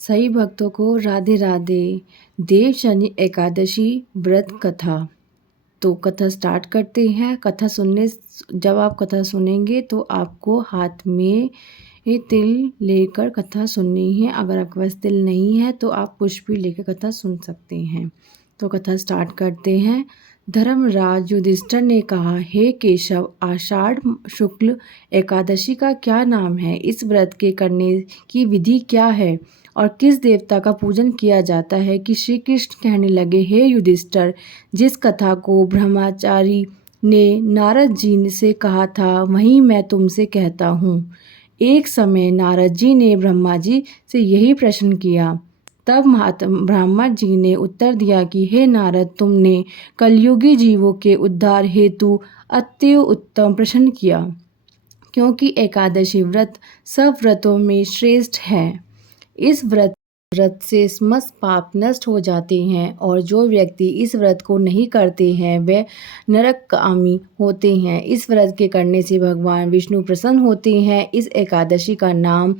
सही भक्तों को राधे राधे। देव शनि एकादशी व्रत कथा। तो कथा स्टार्ट करते हैं। जब आप कथा सुनेंगे तो आपको हाथ में ये तिल लेकर कथा सुननी है। अगर आपके पास तिल नहीं है तो आप पुष्प भी लेकर कथा सुन सकते हैं। तो कथा स्टार्ट करते हैं। धर्मराज युधिष्ठिर ने कहा, हे केशव, आषाढ़ शुक्ल एकादशी का क्या नाम है? इस व्रत के करने की विधि क्या है और किस देवता का पूजन किया जाता है? कि श्री कृष्ण कहने लगे, हे युधिष्ठिर, जिस कथा को ब्रह्मचारी ने नारद जी से कहा था वही मैं तुमसे कहता हूँ। एक समय नारद जी ने ब्रह्मा जी से यही प्रश्न किया। तब ब्रह्मा जी ने उत्तर दिया कि हे नारद, तुमने कलयुगी जीवों के उद्धार हेतु अति उत्तम प्रश्न किया, क्योंकि एकादशी व्रत सब व्रतों में श्रेष्ठ है। इस व्रत से समस्त पाप नष्ट हो जाते हैं और जो व्यक्ति इस व्रत को नहीं करते हैं वे नरकगामी होते हैं। इस व्रत के करने से भगवान विष्णु प्रसन्न होते हैं। इस एकादशी का नाम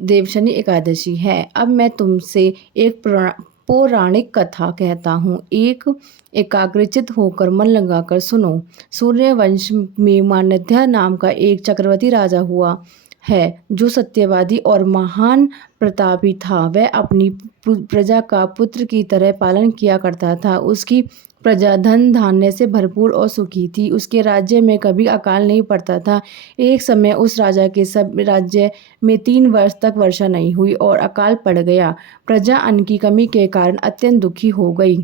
देवशनि एकादशी है। अब मैं तुमसे एक पौराणिक कथा कहता हूँ। एकाग्रचित होकर मन लगाकर सुनो। सूर्यवंश में मान्यथा नाम का एक चक्रवर्ती राजा हुआ है, जो सत्यवादी और महान प्रतापी था। वह अपनी प्रजा का पुत्र की तरह पालन किया करता था। उसकी प्रजा धन धान्य से भरपूर और सुखी थी। उसके राज्य में कभी अकाल नहीं पड़ता था। एक समय उस राजा के सब राज्य में 3 वर्ष तक वर्षा नहीं हुई और अकाल पड़ गया। प्रजा अन्न की कमी के कारण अत्यंत दुखी हो गई।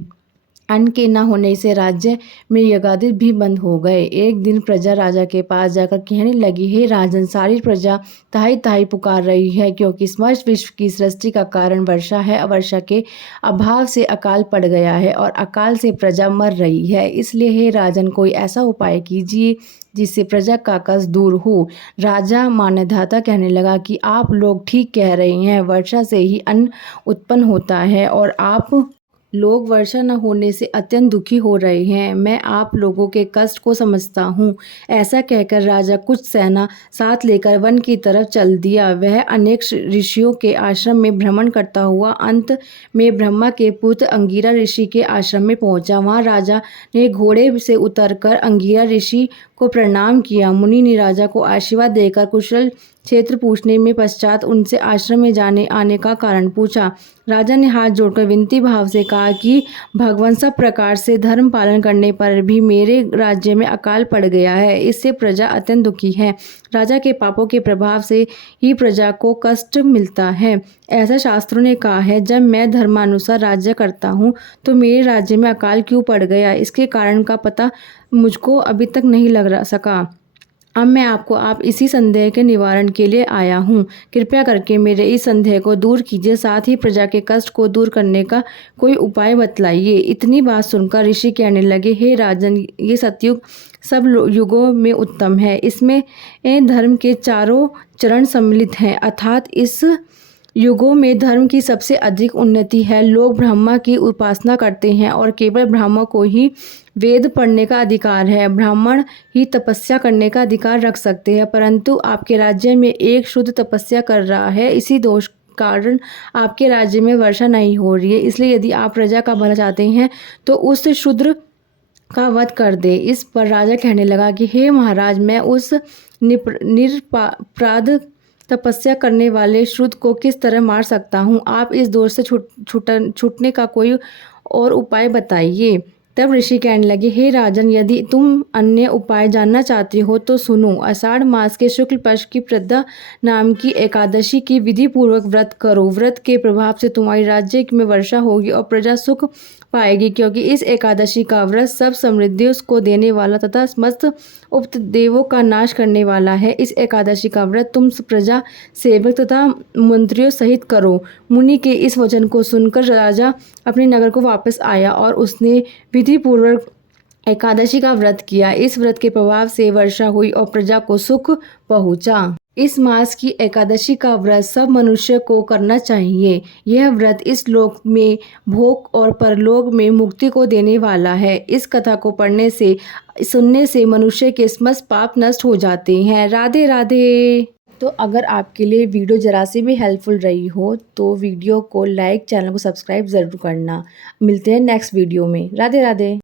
अन्न के न होने से राज्य में यज्ञादि भी बंद हो गए। एक दिन प्रजा राजा के पास जाकर कहने लगी, हे राजन, सारी प्रजा ताही ताही पुकार रही है, क्योंकि समस्त विश्व की सृष्टि का कारण वर्षा है। वर्षा के अभाव से अकाल पड़ गया है और अकाल से प्रजा मर रही है। इसलिए हे राजन, कोई ऐसा उपाय कीजिए जिससे प्रजा का कष्ट दूर हो। राजा मान्यधाता कहने लगा कि आप लोग ठीक कह रहे हैं। वर्षा से ही अन्न उत्पन्न होता है और आप लोग वर्षा न होने से अत्यंत दुखी हो रहे हैं। मैं आप लोगों के कष्ट को समझता हूँ। ऐसा कहकर राजा कुछ सेना साथ लेकर वन की तरफ चल दिया। वह अनेक ऋषियों के आश्रम में भ्रमण करता हुआ अंत में ब्रह्मा के पुत्र अंगिरा ऋषि के आश्रम में पहुंचा। वहां राजा ने घोड़े से उतरकर अंगिरा ऋषि को प्रणाम किया। मुनि ने राजा को आशीर्वाद देकर कुशल क्षेत्र पूछने में पश्चात उनसे आश्रम में जाने आने का कारण पूछा। राजा ने हाथ जोड़कर विनती भाव से कहा कि भगवान, सब प्रकार से धर्म पालन करने पर भी मेरे राज्य में अकाल पड़ गया है। इससे प्रजा अत्यंत दुखी है। राजा के पापों के प्रभाव से ही प्रजा को कष्ट मिलता है। ऐसा शास्त्रों ने कहा है। जब मैं धर्मानुसार राज्य करता हूँ तो मेरे राज्य में अकाल क्यों पड़ गया, इसके कारण का पता मुझको अभी तक नहीं लग सका। अब मैं आप इसी संदेह के निवारण के लिए आया हूँ। कृपया करके मेरे इस संदेह को दूर कीजिए, साथ ही प्रजा के कष्ट को दूर करने का कोई उपाय बतलाइए। इतनी बात सुनकर ऋषि कहने लगे, हे राजन, ये सतयुग सब युगों में उत्तम है। इसमें धर्म के चारों चरण सम्मिलित हैं, अर्थात इस युगों में धर्म की सबसे अधिक उन्नति है। लोग ब्रह्मा की उपासना करते हैं और केवल ब्राह्मण को ही वेद पढ़ने का अधिकार है। ब्राह्मण ही तपस्या करने का अधिकार रख सकते हैं, परंतु आपके राज्य में एक शुद्ध तपस्या कर रहा है। इसी दोष कारण आपके राज्य में वर्षा नहीं हो रही है। इसलिए यदि आप प्रजा का भला चाहते हैं तो उस शूद्र का वध कर दे। इस पर राजा कहने लगा कि हे महाराज, मैं उस निरपराध तपस्या करने वाले शूद्र को किस तरह मार सकता हूँ? आप इस दोष से छूटने का कोई और उपाय बताइए। तब ऋषि कहने लगे, हे राजन, यदि तुम अन्य उपाय जानना चाहते हो तो सुनो। आषाढ़ मास के शुक्ल पक्ष की प्रदा नाम की एकादशी की विधि पूर्वक व्रत करो। व्रत के प्रभाव से तुम्हारी राज्य में वर्षा होगी और प्रजा सुख पाएगी, क्योंकि इस एकादशी का व्रत सब समृद्धियों को देने वाला तथा समस्त उपदेवों का नाश करने वाला है। इस एकादशी का व्रत तुम प्रजा, सेवक तथा मंत्रियों सहित करो। मुनि के इस वचन को सुनकर राजा अपने नगर को वापस आया और उसने विधि पूर्वक एकादशी का व्रत किया। इस व्रत के प्रभाव से वर्षा हुई और प्रजा को सुख पहुंचा। इस मास की एकादशी का व्रत सब मनुष्य को करना चाहिए। यह व्रत इस लोक में भोग और परलोक में मुक्ति को देने वाला है। इस कथा को पढ़ने से सुनने से मनुष्य के समस्त पाप नष्ट हो जाते हैं। राधे राधे। तो अगर आपके लिए वीडियो ज़रा सी भी हेल्पफुल रही हो तो वीडियो को लाइक, चैनल को सब्सक्राइब ज़रूर करना। मिलते हैं नेक्स्ट वीडियो में। राधे राधे।